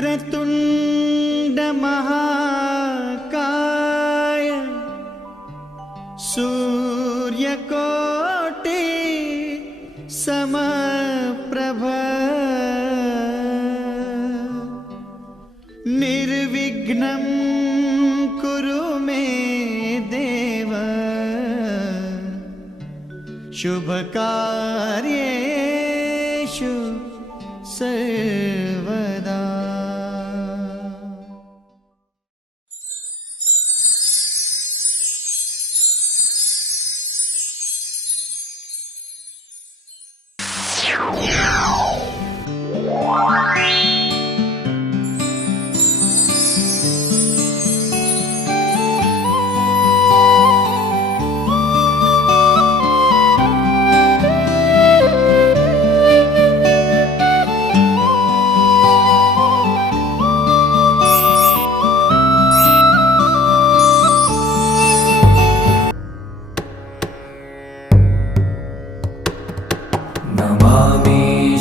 वक्रतुण्ड महाकाय सूर्यकोटि समप्रभ निर्विघ्नं कुरु मे देव शुभकार्येषु सर्वदा।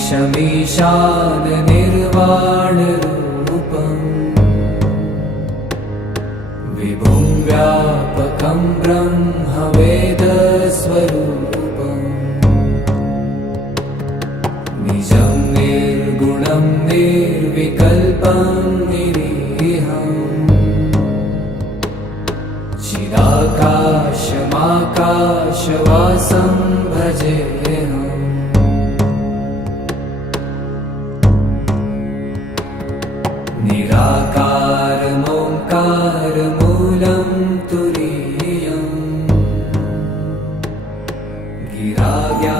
शमीशान निर्वाणरूपम् विभुं व्यापकं ब्रह्मवेदस्वरूपम् निजं निर्गुणं निर्विकल्पं निरीहम् चिदाकाशमाकाशवासं भजेऽहम् निराकारमोङ्कारमूलं तुरीयम् गिराज्ञानगोपीतमीशम्।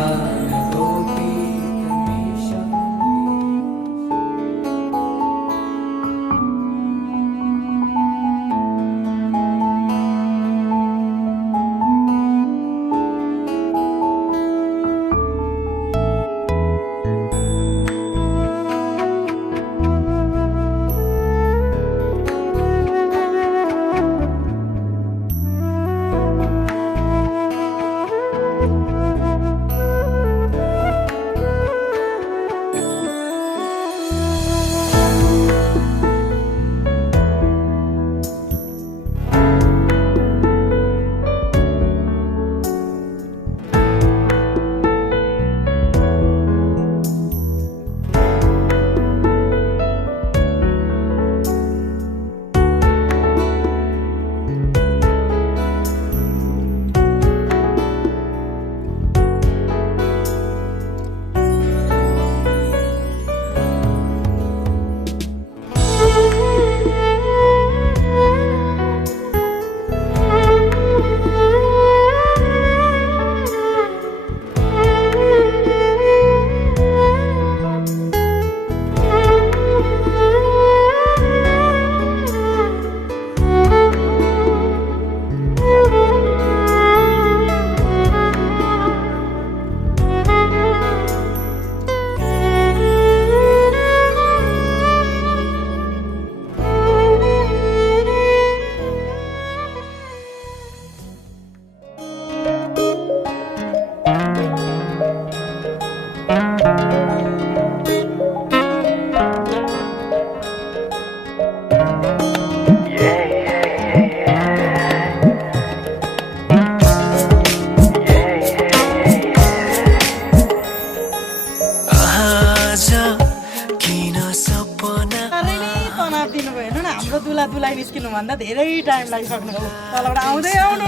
दुलाई निस्किनु भन्दा धेरै टाइम लागिसक्नु हो। तलबाट आउँदै आउनु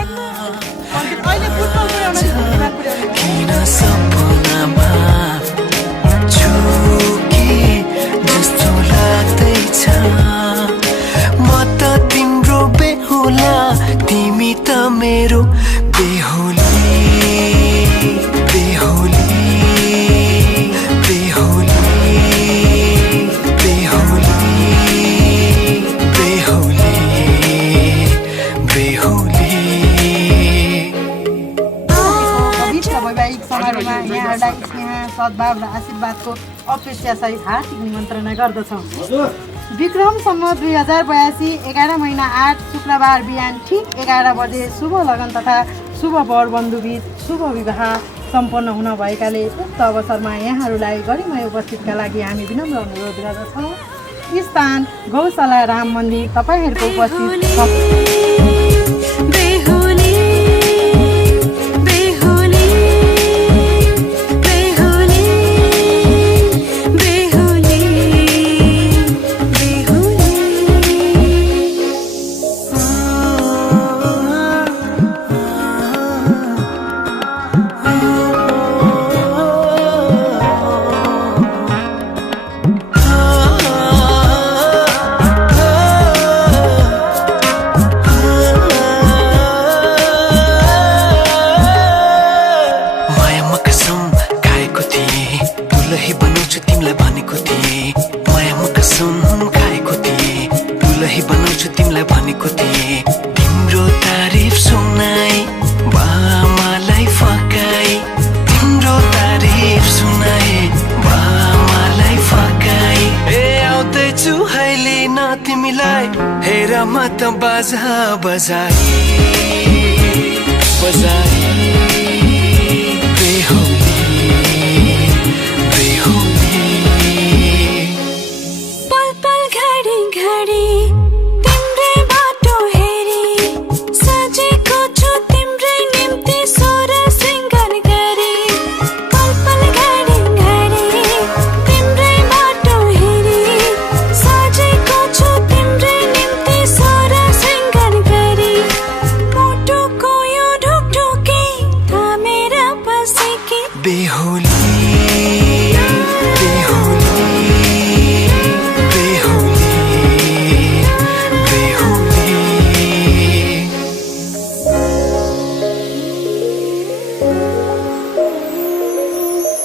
अहिले फुटबल पुर्याउन किन सपनामा झुकी जस्तो लाग्दैछ म त तिम्रो बेहुला तिमी त मेरो बेहुली बेहुली बेहुली सद्भाव र आशीर्वादको अपेक्षा सहित हार्दिक निमन्त्रणा गर्दछौँ। विक्रम सम्वत 2082 11 महिना 8 शुक्रबार बिहान ठीक 11 बजे शुभ लगन तथा शुभ वर बन्धुबीच शुभ विवाह सम्पन्न हुन भएकाले उक्त अवसरमा यहाँहरूलाई गरिमय उपस्थितका लागि हामी विनम्र अनुरोध गर्दछौँ। स्थान गौशाला राम मन्दिर तपाईँहरूको उपस्थित बेहुली बेहुली बेहुली बेहुली मायामा कसम खाएको थिएँ दुलही बनाउँछु तिमीलाई भनेको थिएँ मायामा कसम खाएको थिएँ दुलही बनाउँछु तिमीलाई भनेको थिएँ तिम्रो तारिफ सुनाई बामालाई फकाई तिम्रो तारिफ सुनाई बामालाई फकाई ए आउँदैछु अहिले न तिमीलाई हेर म त बाजा बजाई बजाई पल पल घडी घडी तिम्रै बाटो हेरी सजेको छु तिम्रै निम्ति सोर सिंगार गरी पल पल घडी घडी तिम्रै बाटो हेरी सजेको छु तिम्रै निम्ति सोर सिंगार गरी मुटुको यो ढुकढुकी थामेर बसेकी बेहुली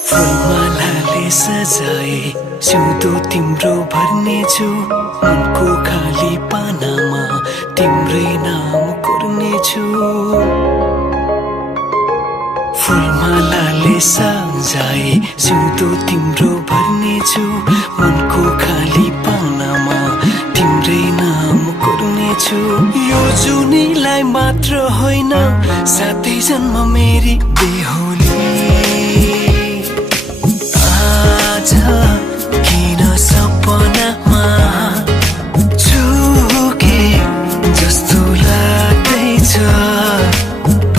फुलमालाले सजाए सिउँदो तिम्रो भर्नेछु मनको खाली पानामा तिम्रै नाम कोर्नेछु फुलमालाले सजाए सिउँदो तिम्रो भर्नेछु मनको खाली पानामा तिम्रै नाम कोर्नेछु यो जुनीलाई मात्र होइन साथै जन्म मेरी बेहुली आज किन सपनामा चुके जस्तो लाग्दैछ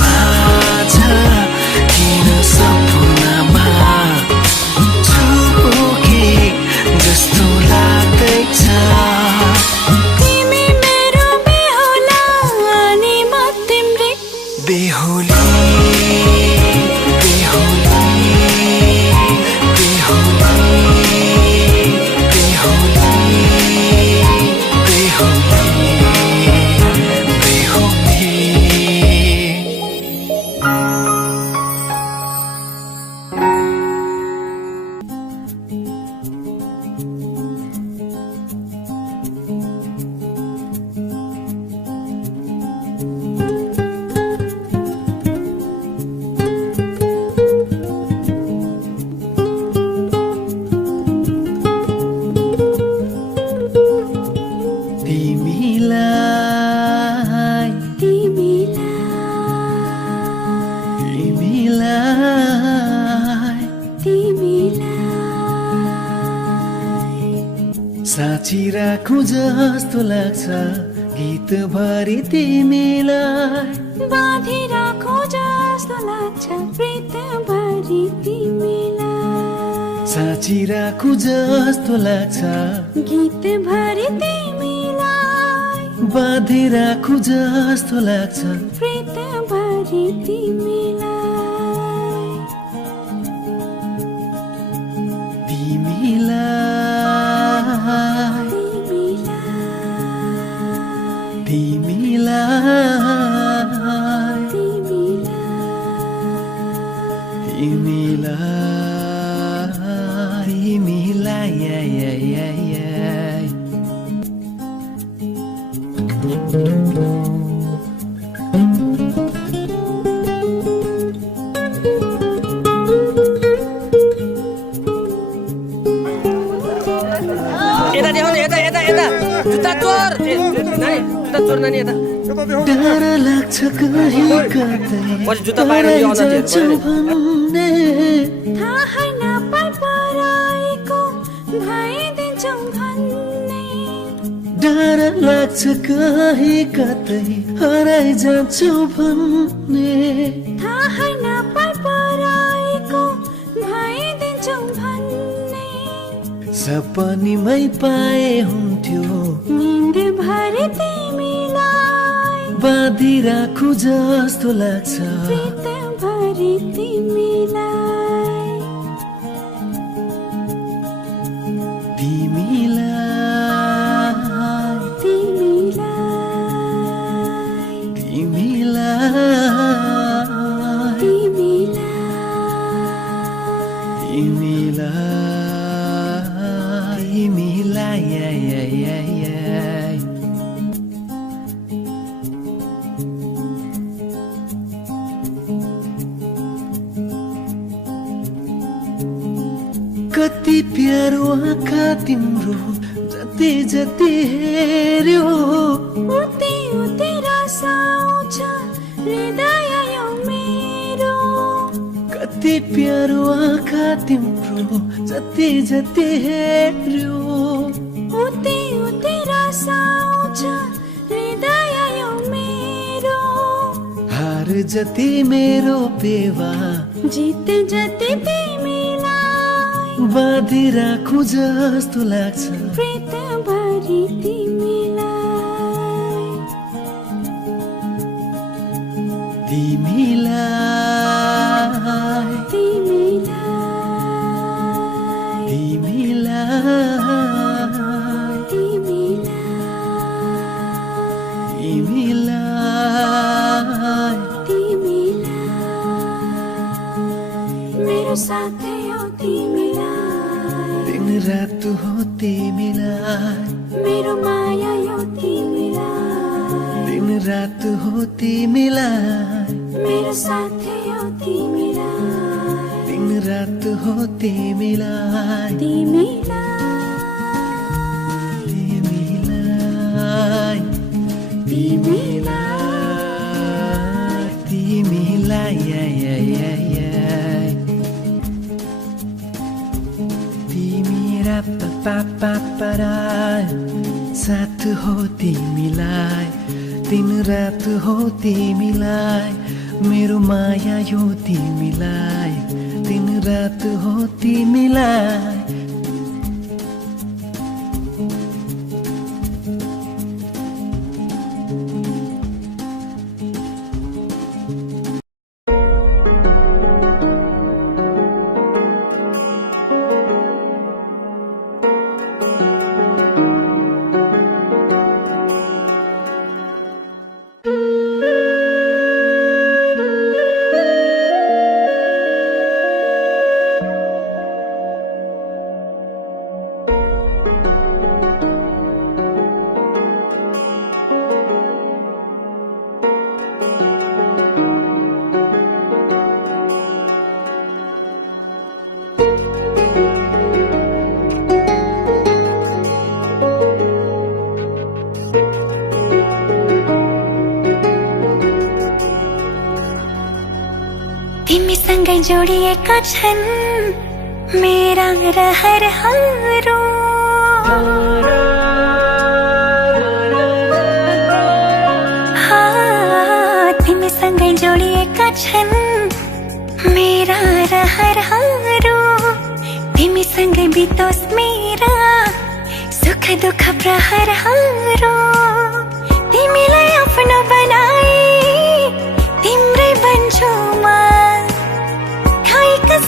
आज किन सपनामा चुके जस्तो लाग्दैछ तिमी मेरो बेहुला अनि म तिम्रै बेहुली बेहुली साँची राखौँ जस्तो लाग्छ गीत भरि तिमीलाई बाँधी राखौँ जस्तो लाग्छ प्रीत भरि तिमीलाई साँची राखौँ जस्तो लाग्छ गीत भरि तिमीलाई बाँधी राखौँ जस्तो लाग्छ प्रीत भरि तिमीलाई तिमीलाई यता देखाउनु यता यता यता जुत्ता चोर नानी जुत्ता चोर नानी यता डर लाग्छ कहीँ कतै पछि जुत्ता पाएर यो अनाथीहरु थाहा नपाई पराएको भइदिन्छौ भन्ने डर लाग्छ कहीँ कतै हराइ जान्छु भन्ने थाहा नपाई पराएको भइदिन्छौ भन्ने सपनीमै पाए हुन्थ्यो निन्द भरि तिमीलाई बाँधी राखु जस्तो लाग्छ प्रीत भरि तिमीलाई कति प्यारो आँखा तिम्रो जति जति हेर्यो उति उति रस आउँछ हृदय यो मेरो कति प्यारो आँखा तिम्रो जति जति हेर्यो उति उति रस आउँछ हृदय यो मेरो हार जति मेरो पेवा जित जति तिमीलाई बाँधी राखु जस्तो लाग्छ प्रीत भरि तिमीलाई तिमीलाई तिमीलाई तिमीलाई तिमीलाई तिमीलाई मेरो साथै हो तिमीलाई दिन रात हो तिमीलाई मेरो माया यो तिमीलाई दिन रात हो तिमीलाई मेरो साथै हो तिमीलाई दिन रात हो तिमीलाई तिमीलाई तिमीलाई तिमीलाई तिमीलाई तिमीरा पापा साथ हो तिमीलाई दिन रात हो तिमीलाई मेरो माया यो तिमीलाई दिन रात हो तिमीलाई तिमीसँगै जोडिएका छन् मेरा रहरहरू तिमीसँगै जोडिएका छन् मेरा रहरहरू तिमीसँगै बितोस् मेरा सुख दुःख प्रहरहरू तिमीलाई आफ्नो बनाए तिम्रै बन्छु म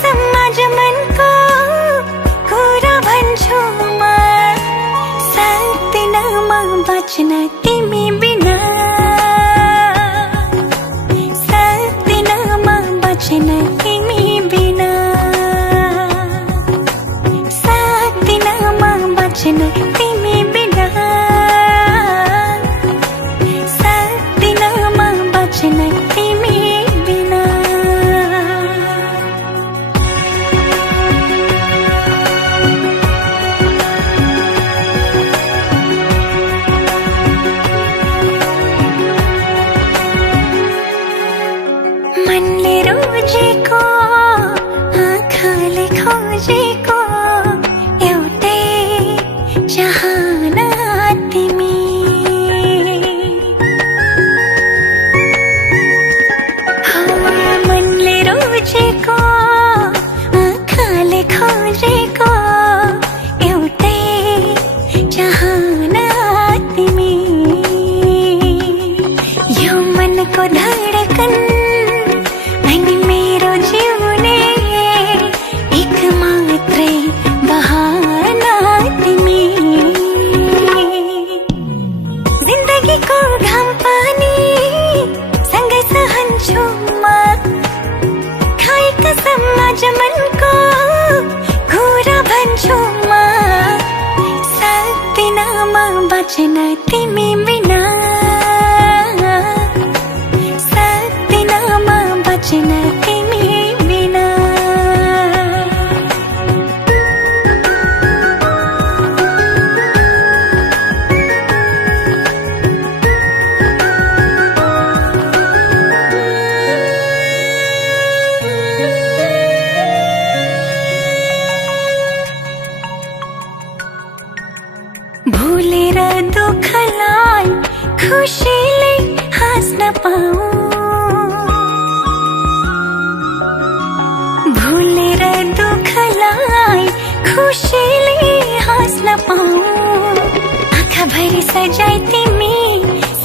समाज मनको कुरा भन्छु म सक्दिन म बच्न तिमी बिना सक्दिन म बच्न तिमी बिना सक्दिन म बच्न तिमी बिना बचन तिमी बिना सक्दिनमा बचन तिमी बिना भुलेर दुःखलाई खुसीले हाँस्न पाऊ भुलेर दुःखलाई खुसीले हाँस्न पाऊ आँखाभरि सजाई तिमी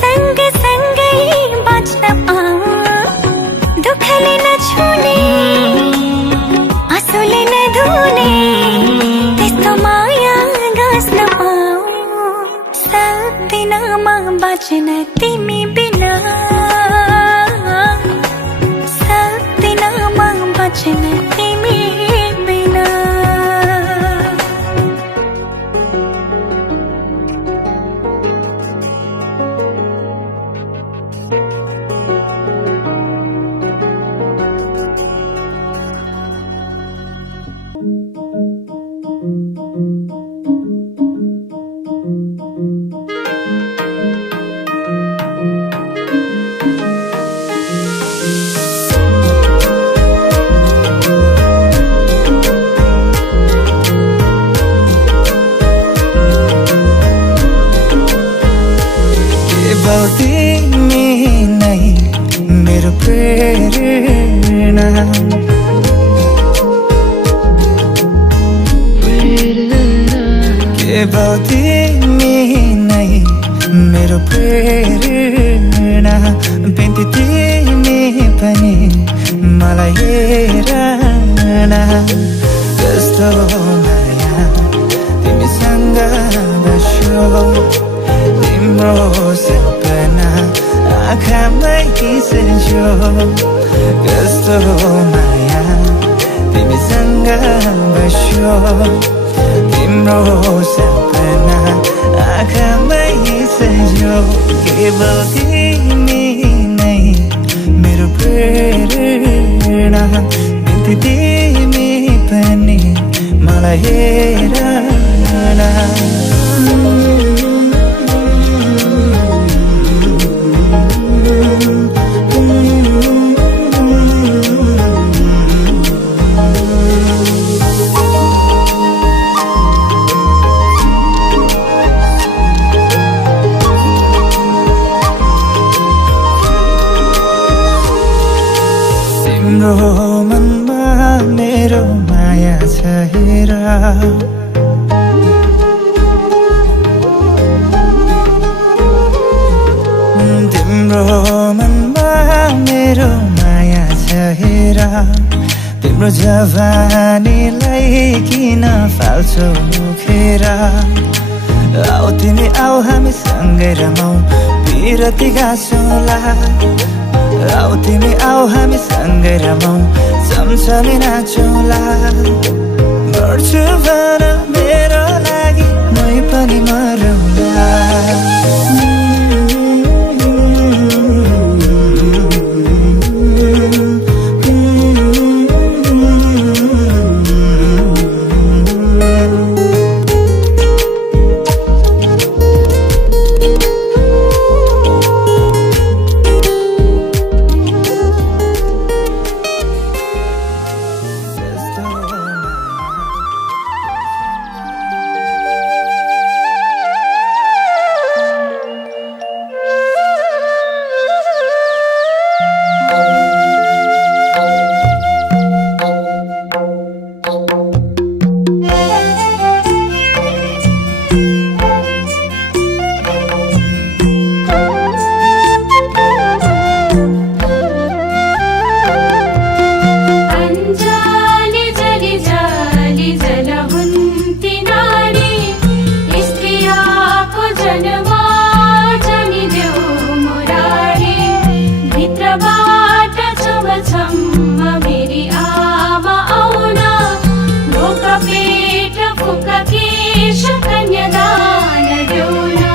सँगसँगै बाँच्न पाऊ दुःखले नछुने आँसुले नधुने त्यस्तो माया गाँस्न पाऊ सक्दिनमा बचन तिमी बिना सक्दिनमा बचन तिमी बिना केवल तिमी नै मेरो प्रेरणा केवल तिमी नै मेरो प्रेरणा बिन्ती तिमी पनि मलाई हेर न कस्तो माया तिमीसँग बस्यो तिम्रो सपना आँखामै सजो कस्तो माया तिमीसँग बस्यो तिम्रो सपना आँखामै सजो केवल तिमी नै मेरो प्रेरणा बिन्ती तिमी पनि मलाई हेर न तिम्रो मनमा मेरो माया छ हेर तिम्रो मनमा मेरो माया छ हेर तिम्रो जवानीलाई किन फाल्छौ खेर आऊ तिमी आऊ हामी सँगै रमाऊ पिरती गाँसौँला आऊ तिमी आऊ हामी सँगै रमाऊ सँगसँगै नाचौँला गर्छु भन मेरो लागि मै पनि मरौँला पेट फुका केश कन्यादान देऊ ना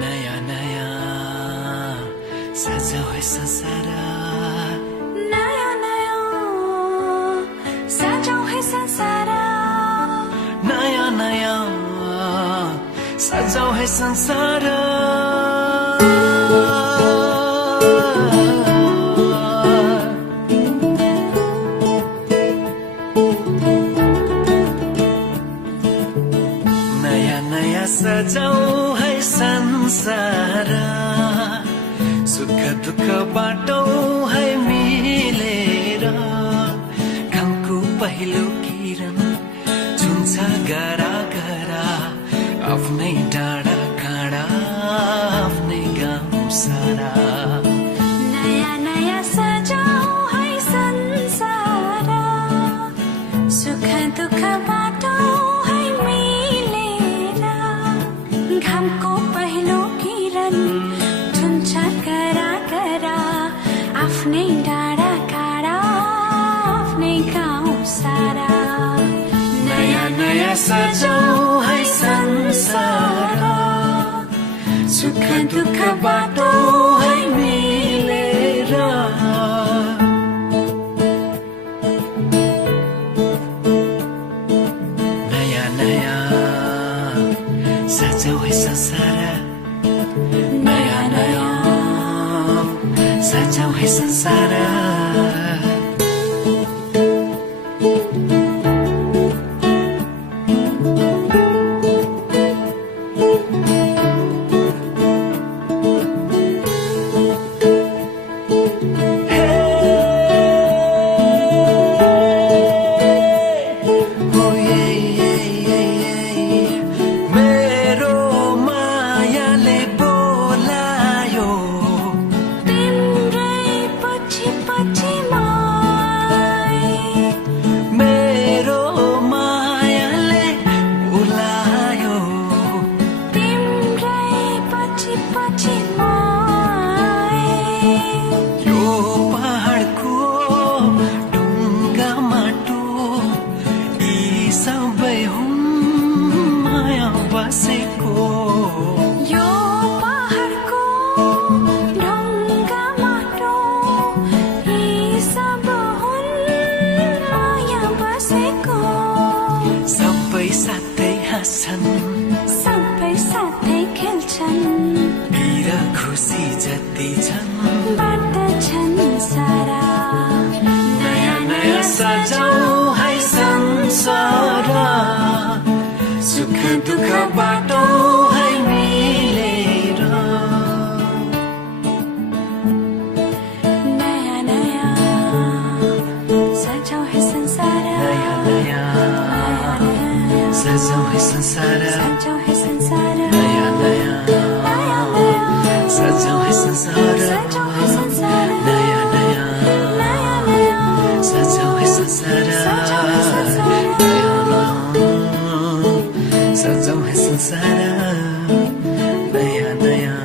नयाँ नयाँ सजाऊ है संसार नयाँ नयाँ सजाऊ है संसार नयाँ नयाँ सजाऊ है संसार नयाँ नयाँ सजाऊ है संसार सुख दुःख बाटौँ है मिलेर घामको पहिलो किरण छुन्छ गरा गरा आफ्नै डाँडा काँडा आफ्नै गाउँ सारा नयाँ नयाँ सजाऊ है संसार सुख दुःख बाटौँ है मिलेर घामको पहिलो किरण छुन्छ करा करा आफ्नै डाँडा काँडा आफ्नै गाउँ सारा नयाँ नयाँ सजाऊ है संसार सुख दुःख बाटौँ है मिलेर नयाँ नयाँ सजाऊ है संसार नयाँ नयाँ सजाऊ है संसार मेरो मायाले बोलायो तिम्रै पछि पछि मेरो मायाले बोलायो तिम्रै पछि पछि यो पहाडको ढुङ्गा माटो यी सबै हुन् माया बसेको यो पहाडको ढुङ्गा माटो यी सब हुन् माया बसेको सबै साथै हाँस्छन् सबै साथै खेल्छन् वीर खुसी जति छन् बाँड्दछन् सारा नयाँ नयाँ सजाऊ है संसार सुख दुःख बाटौँ है मिलेर नयाँ नयाँ सजाऊ है संसार नयाँ नयाँ सजाऊ है संसार सजाऊ है संसार नयाँ नयाँ नयाँ नयाँ सजाऊ है संसार सजाऊ है संसार नयाँ नयाँ नयाँ नयाँ सजाऊ है संसार सजाऊ है संसार नयाँ नयाँ सजाऊ है संसार नयाँ नयाँ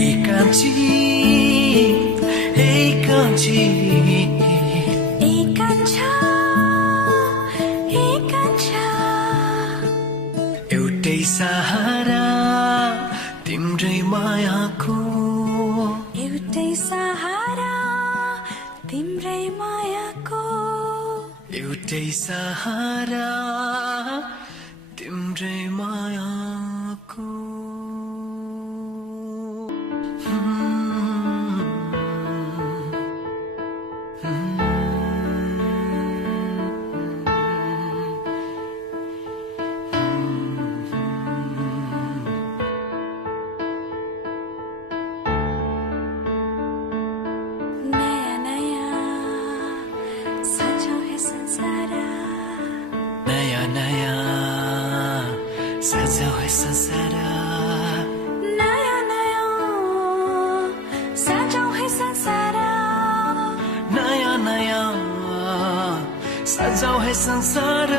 एकांची एकांची एकांछा एकांछा एउटै सहारा तिम्रै मायाको एउटै सहारा तिम्रै मायाको एउटै सहारा तिम्रै मायाको नयाँ नयाँ सजाऊ है संसार नयाँ नयाँ सजाऊ है संसार नयाँ नयाँ सजाऊ है संसार नयाँ नयाँ सजाऊ है संसार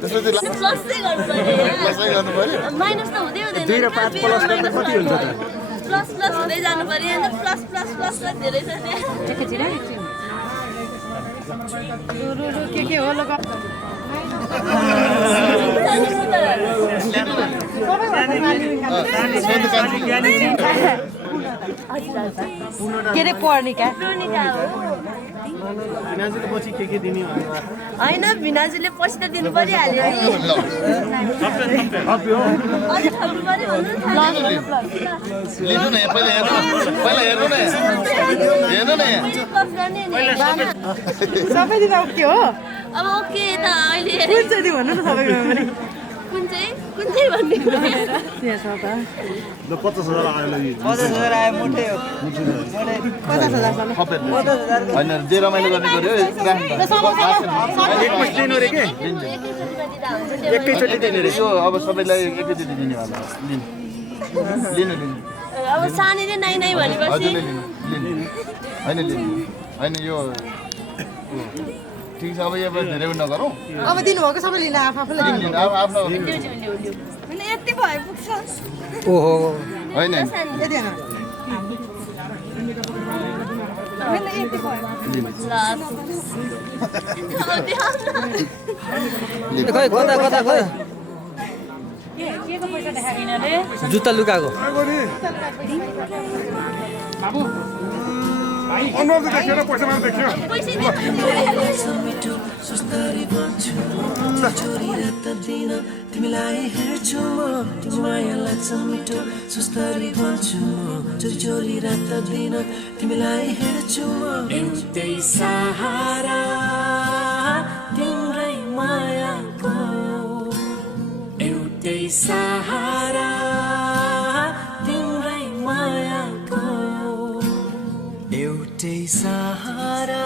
त्यसपछि प्लस चाहिँ गर्नु पर्यो प्लसै गर्नु पर्यो माइनस त हुँदै हुँदैन 2 र 5 प्लस गर्दा कति हुन्छ त प्लस प्लस हुँदै जानु पर्यो अन्त प्लस प्लस प्लस प्लस धेरै छ के हो लोक के अरे पर्णिका भिनाजुले पछि के दिने होइन भिनाजुले पछि त दिनु परिहाल्यो नि अझै थप्नु पर्यो भन्नु लिनु न यहाँ, पहिला हेर्नु न हेर्नु न यहाँ। प्लस गर्ने नि सबै दिन ओके हो अब ओके त अहिले कुन चाहिँ दिन भन्नु न सबैको मेमोरी कुन चाहिँ भन्ने यहाँ छ त ल 50,000 आयो ल 50,000 आयो मोठे हो 50,000 होइन जे रमाइलो गर्ने गर्यो एकैचोटि दिनु रे के एकैचोटि दिनु रे यो अब सबैलाई एकैचोटि दिनेवाला लिनु लिनु लिनु अब सानीले नाइ नाइ भनेपछि हजुरले लिनु लिनु होइन लिनु होइन यो ठिक छ अब यो धेरै उयो नगरौँ अब दिनुभएको सबै लिन आफूले लिनु लिनु अब आफ्नो यति भए पुग्छ ओहो होइन यति हैन खै कता कता खै जुत्ता लुकाएको अनुहार देखेर पैसा मात्र देख्यो सुस्तरी बन्छु चोरी रात दिन तिमीलाई हेर्छु म तिम्रो माया लाग्छ मिठो सुस्तरी बन्छु म चोरी चोरी रात दिन तिमीलाई हेर्छु म एउटै सहारा तिम्रै मायाको एउटै सहारा तिम्रै मायाको एउटै सहारा